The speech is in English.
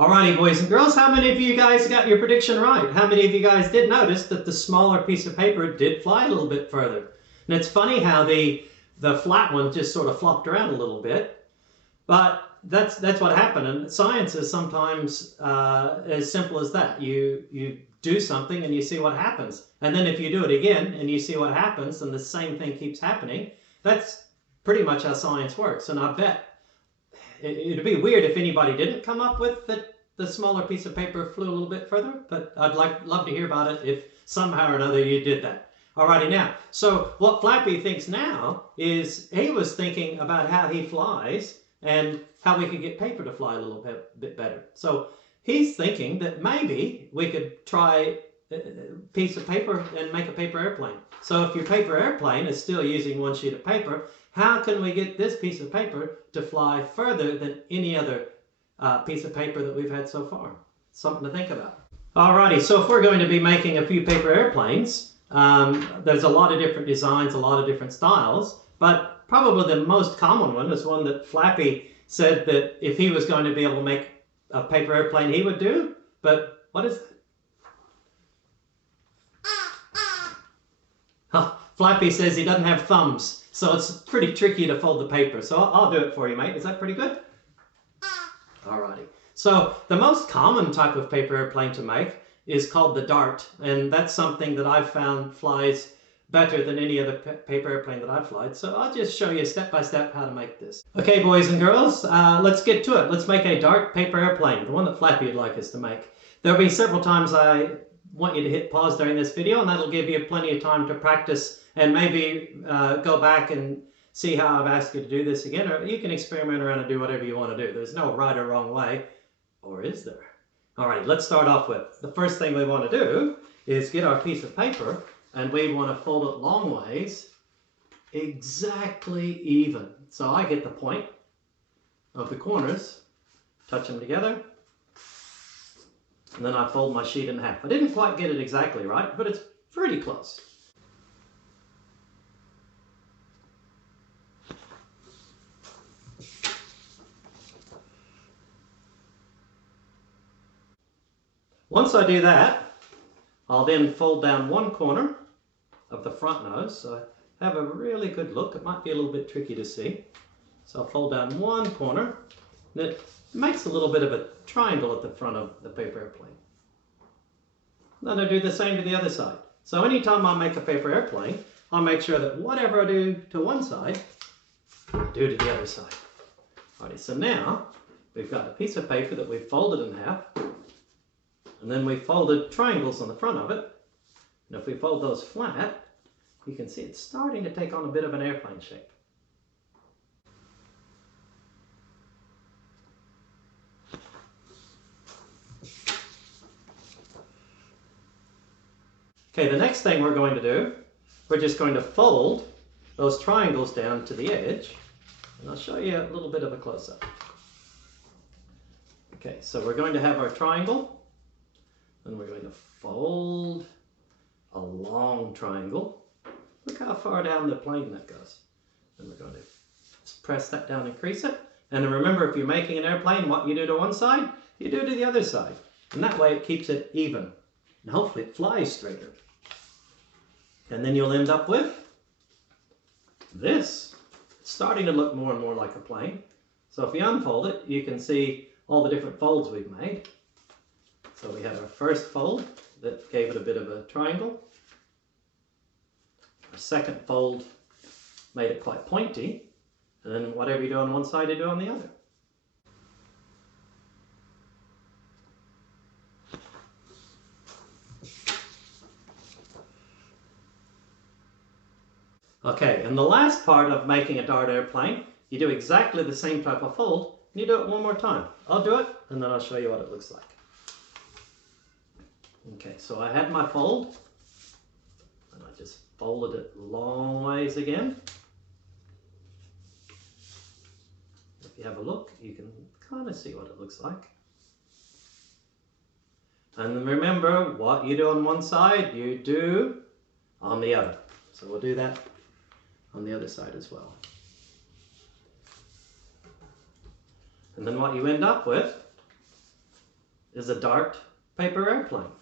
Alrighty, boys and girls, how many of you guys got your prediction right? How many of you guys did notice that the smaller piece of paper did fly a little bit further? And it's funny how the flat one just sort of flopped around a little bit, but that's what happened. And science is sometimes as simple as that. You do something and you see what happens, and then if you do it again and you see what happens, and the same thing keeps happening. That's pretty much how science works. And I bet it'd be weird if anybody didn't come up with that the smaller piece of paper flew a little bit further, but I'd love to hear about it if somehow or another you did that. Alrighty, now, so what Flappy thinks now is he was thinking about how he flies and how we could get paper to fly a little bit better. So he's thinking that maybe we could try a piece of paper and make a paper airplane. So if your paper airplane is still using one sheet of paper, how can we get this piece of paper to fly further than any other piece of paper that we've had so far? Something to think about. Alrighty, so if we're going to be making a few paper airplanes, there's a lot of different designs, a lot of different styles, but probably the most common one is one that Flappy said that if he was going to be able to make a paper airplane, he would do. But what is it? Flappy says he doesn't have thumbs, so it's pretty tricky to fold the paper. So I'll do it for you, mate. Is that pretty good? Alrighty. So the most common type of paper airplane to make is called the Dart, and that's something that I've found flies better than any other paper airplane that I've flied. So I'll just show you step by step how to make this. Okay, boys and girls, let's get to it. Let's make a Dart paper airplane, the one that Flappy would like us to make. There'll be several times I want you to hit pause during this video, and that'll give you plenty of time to practice and maybe go back and see how I've asked you to do this again, or you can experiment around and do whatever you want to do. There's no right or wrong way, or is there? All right, let's start off with the first thing we want to do is get our piece of paper, and we want to fold it long ways, exactly even. So I get the point of the corners, touch them together, and then I fold my sheet in half. I didn't quite get it exactly right, but it's pretty close. Once I do that, I'll then fold down one corner of the front nose, so I have a really good look. It might be a little bit tricky to see. So I'll fold down one corner, and it makes a little bit of a triangle at the front of the paper airplane. Then I do the same to the other side. So anytime I make a paper airplane, I'll make sure that whatever I do to one side, I do to the other side. Alrighty, so now we've got a piece of paper that we've folded in half, and then we folded triangles on the front of it. And if we fold those flat, you can see it's starting to take on a bit of an airplane shape. Okay, the next thing we're going to do, we're just going to fold those triangles down to the edge, and I'll show you a little bit of a close-up. Okay, so we're going to have our triangle, and we're going to fold a long triangle. Look how far down the plane that goes. And we're going to just press that down and crease it. And then remember, if you're making an airplane, what you do to one side, you do to the other side. And that way it keeps it even. And hopefully it flies straighter. And then you'll end up with this. It's starting to look more and more like a plane. So if you unfold it, you can see all the different folds we've made. So we have our first fold that gave it a bit of a triangle. Our second fold made it quite pointy. And then whatever you do on one side, you do on the other. Okay, and the last part of making a Dart airplane, you do exactly the same type of fold, and you do it one more time. I'll do it, and then I'll show you what it looks like. Okay, so I had my fold, and I just folded it long ways again. If you have a look, you can kind of see what it looks like. And remember, what you do on one side, you do on the other. So we'll do that on the other side as well. And then what you end up with is a dart paper airplane.